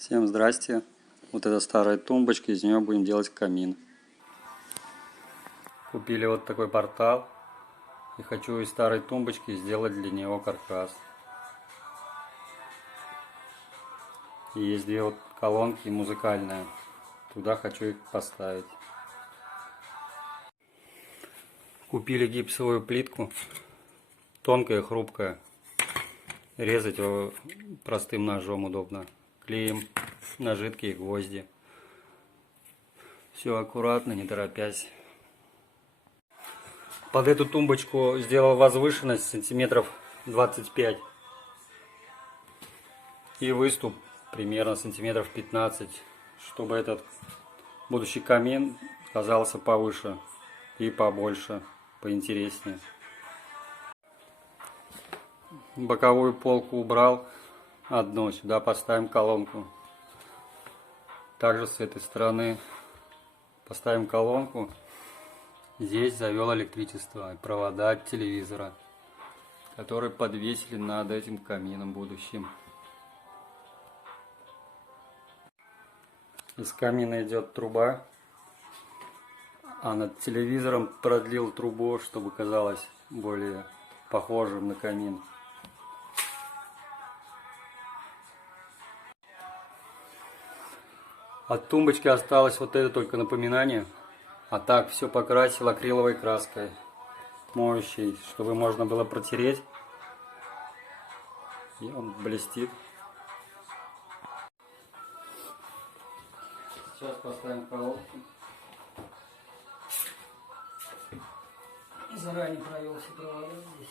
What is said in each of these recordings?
Всем здрасте. Вот это старая тумбочка, из нее будем делать камин. Купили вот такой портал. И хочу из старой тумбочки сделать для него каркас. И есть две вот колонки музыкальные. Туда хочу их поставить. Купили гипсовую плитку. Тонкая, хрупкая. Резать его простым ножом удобно. Клеим на жидкие гвозди. Все аккуратно, не торопясь. Под эту тумбочку сделал возвышенность сантиметров 25. И выступ примерно сантиметров 15. Чтобы этот будущий камин казался повыше и побольше, поинтереснее. Боковую полку убрал одну, сюда поставим колонку. Также с этой стороны поставим колонку. Здесь завел электричество и провода от телевизора, которые подвесили над этим камином будущим. Из камина идет труба, а над телевизором продлил трубу, чтобы казалось более похожим на камин. От тумбочки осталось вот это только напоминание. А так все покрасил акриловой краской моющей, чтобы можно было протереть. И он блестит. Сейчас поставим колонку. Заранее провел все провода здесь.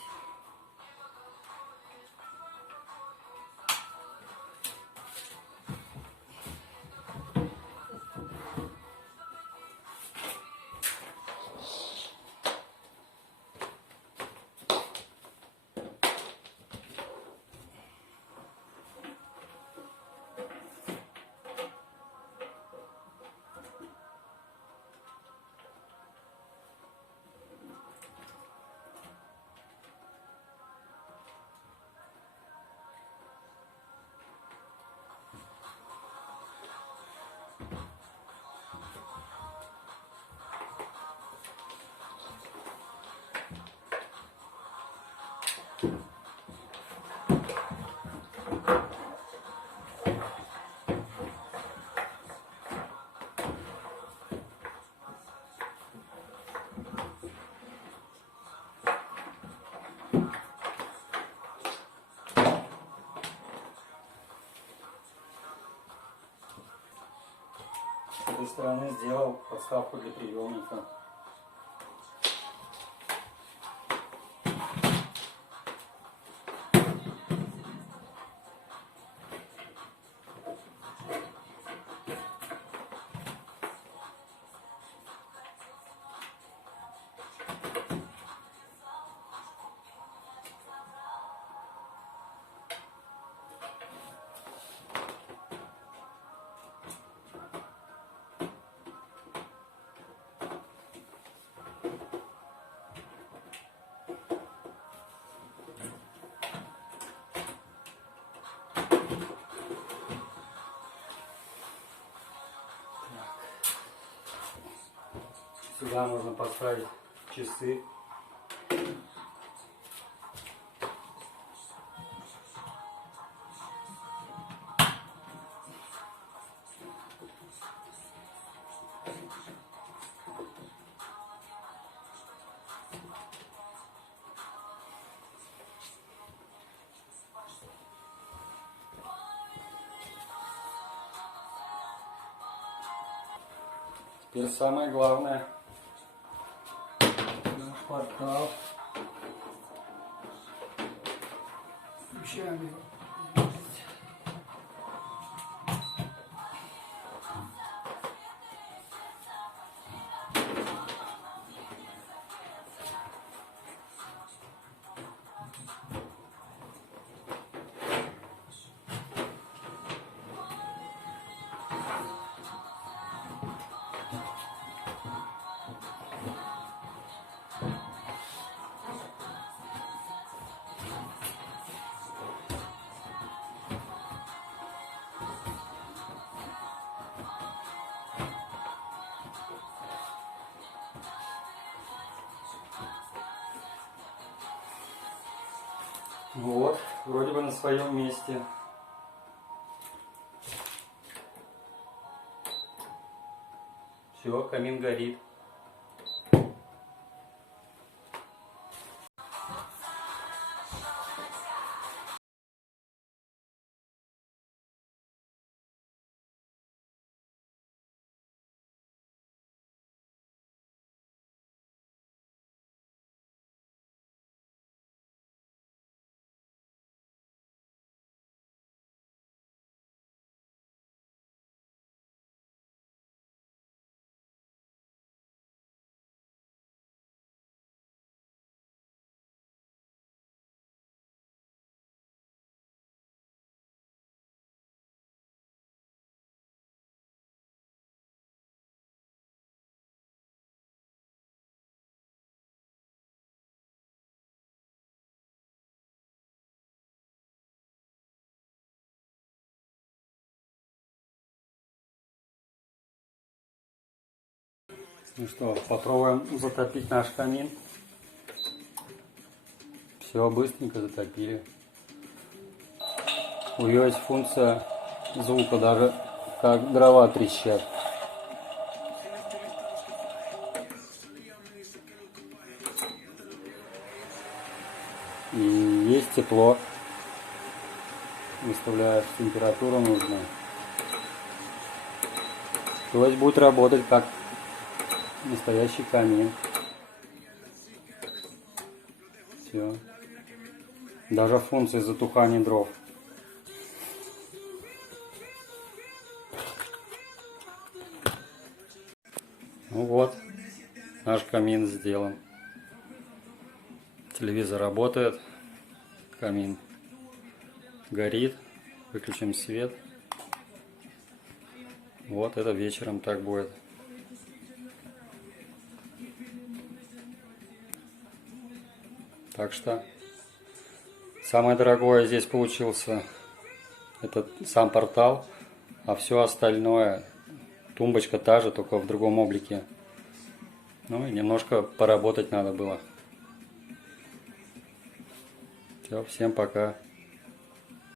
С этой стороны сделал подставку для приемника. Сюда можно поставить часы. Теперь самое главное. Портал. Включаем его. Вот, вроде бы на своем месте. Все, камин горит. Ну что, попробуем затопить наш камин. Все, быстренько затопили. У нее есть функция звука, даже как дрова трещат. И есть тепло. Выставляешь температуру нужную. То есть будет работать как настоящий камин. Все. Даже функция затухания дров. Ну вот, наш камин сделан. Телевизор работает, камин горит, выключим свет. Вот это вечером так будет. Так что самое дорогое здесь получился это сам портал, а все остальное, тумбочка та же, только в другом облике. Ну и немножко поработать надо было. Все, всем пока.